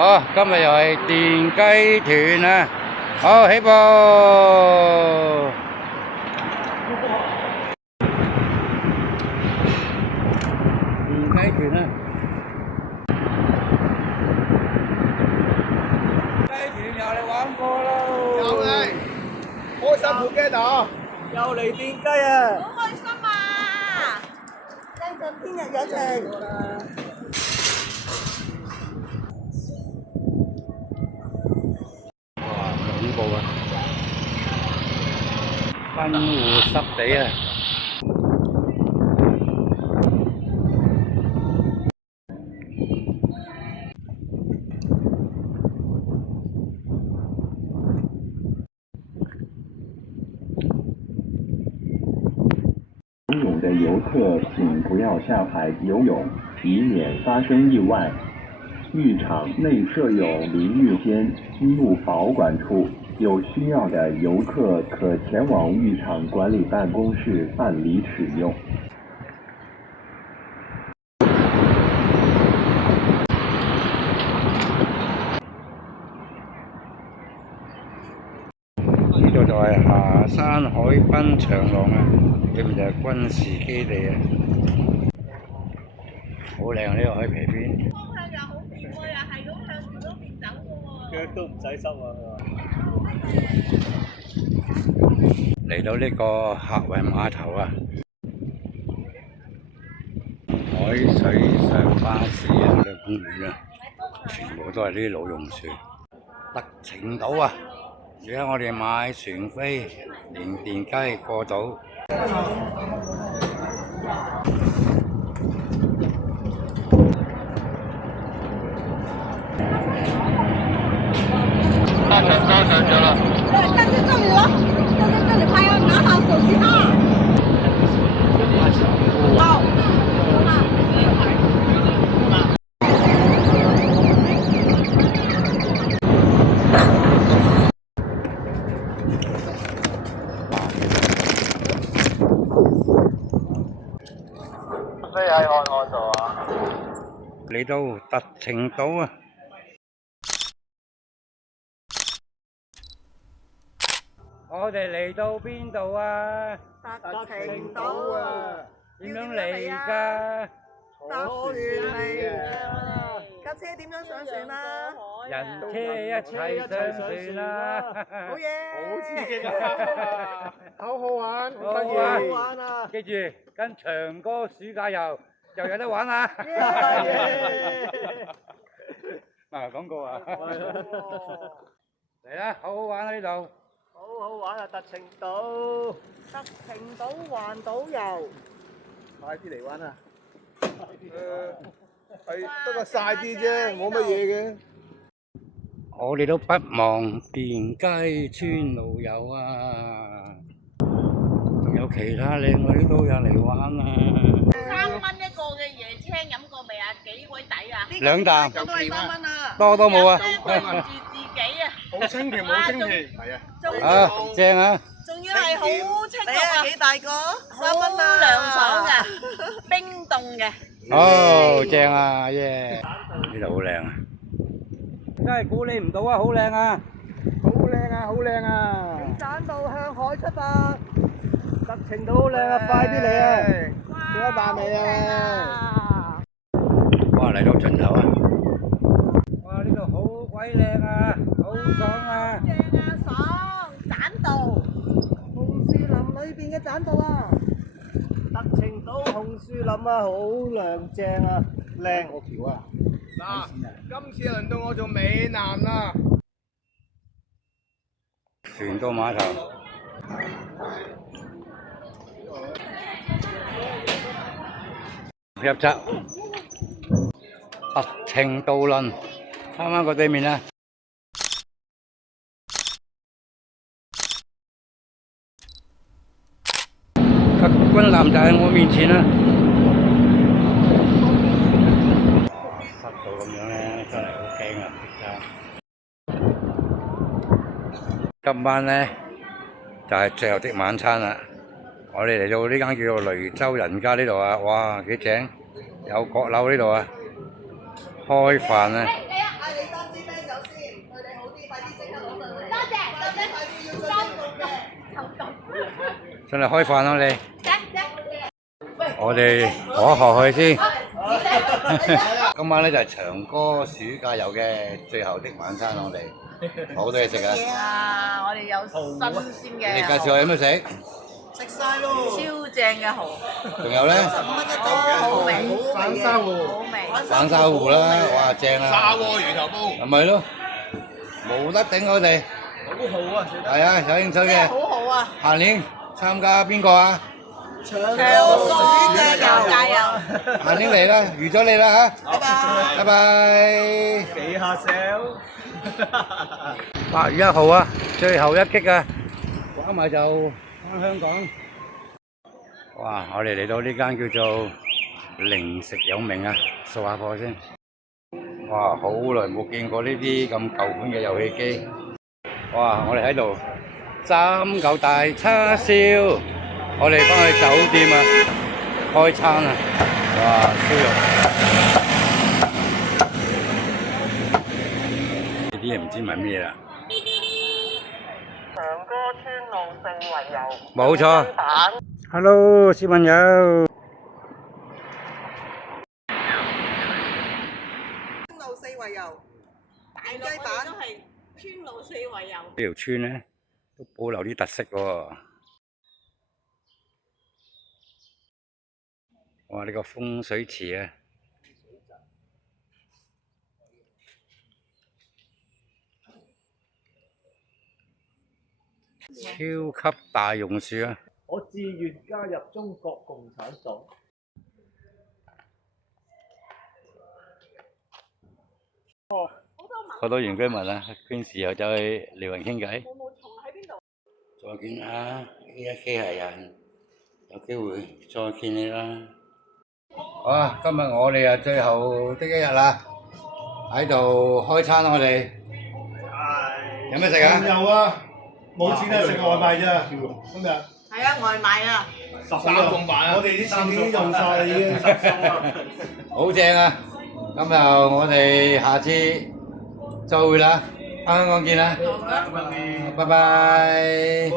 哦，今日又係電雞團啊！好，起步！電雞團啊！雞團又嚟玩過咯！又嚟，開心好驚啊！又嚟電雞啊！好開心啊！跟進天日有情。哇，恐怖啊！賓湖濕地啊！游泳的游客请不要下海游泳，以免发生意外。浴场内设有淋浴间、积木保管处，有需要的游客可前往浴场管理办公室办理使用。呢度就係霞山海濱長廊啊，裏面就係軍事基地啊，好靚啊！呢個海皮邊。方向又好掂喎，又係咁向住嗰邊走嘅喎。腳都唔使濕啊！嚟到呢個客運碼頭啊，海水上巴士啊嘅公園啊，全部都係呢啲老榕樹。特程島啊！而家我哋買船飛，連電雞過島。对，站在这里了，站在这里拍要拿好手机号。好。飛喺岸度啊！嚟到特程島啊！我哋嚟到邊度啊？特程島啊！點樣嚟㗎？搭船嚟啊！架車點樣上船啊？人車一齊上船啊！好嘢！好刺激啊！好好玩，好得意，好玩啊！記住跟長哥暑假遊又有得玩啊！賣廣告啊！嚟啦，好好玩啊呢度！好好玩啊！特程島，特程島環島遊。快啲嚟玩啊！係不過曬啲啫，冇乜嘢嘅。我哋都不忘電雞村路遊啊！仲有其他靚女都有嚟玩啊！3蚊一個嘅椰青飲過未啊？幾鬼抵啊！2啖。都係3蚊啊！多都冇啊！對唔住自己啊！好清甜，好清甜，係啊！啊，正啊！仲要係好清你綠啊！幾大個？3蚊好啊！涼爽㗎，冰凍嘅。哦，正啊，耶！呢度好靚啊！真係估你唔到啊，好靚啊！好靚啊，好靚啊！棧道向海出發。特程島好靚啊，快啲嚟啊！食一啖未啊？哇，嚟到盡頭啊！哇，呢度好鬼靚啊，好爽啊！正啊，爽！棧道，紅樹林裏邊嘅棧道啊！特程島紅樹林啊，好靚正啊，靚個橋啊！嗱，今次輪到我做美男啦！船到碼頭。入閘，特程渡輪，啱啱過對面啦。特軍艦就喺我面前啦。濕到咁樣咧，真係好驚啊！今晚咧就係最後的晚餐啦。我哋嚟到呢間叫做雷州人家呢度啊，哇幾正，有閣樓呢度啊，開飯啊！上嚟開飯啦你。我哋攞學去先。今晚咧就係長哥暑假遊嘅最後的晚餐，我哋好多嘢食啊！啊！我哋有新鮮嘅，你介紹下有咩食？食晒咯，超正嘅蠔，仲有咧？好味，反沙芋，好味。反沙芋啦，哇正啊！沙鍋魚頭煲，係咪咯？冇得頂我哋。好好啊，係啊，有興趣嘅。好好啊！下年參加邊個啊？長哥加油！下年嚟啦，預咗你啦嚇。拜拜。拜拜。幾下手。 8月1號啊，最後一擊啊，玩埋就翻香港。哇！我哋嚟到呢間叫做零食有名啊，掃下貨先。哇！好耐冇見過呢啲咁舊款嘅遊戲機。哇！我哋喺度3嚿大叉燒，我哋翻去酒店啊，開餐啊。哇！燒肉。 呢啲嘢唔知係咩啦。長哥村路四圍遊，冇錯。Hello， 小朋友。村路四圍遊，大陸版都係村路四圍遊。呢條村咧都保留啲特色喎。哇！呢個風水池啊！ 超級大榕樹啊！我自願加入中國共產黨。好多原居民啊，嗰陣時又走去撩人傾偈。再見啊！呢一機械人，有機會再見你啦。好啊！今日我哋啊最後的一日啦，喺度開餐我哋。有咩食啊？有啊！ 冇錢啊！食外賣咋今日？係啊，外賣啊！ 3餸飯啊！我哋啲錢已經用晒啦，已經10餸啦。好正啊！咁就我哋下次再會啦，翻香港見啦，拜拜。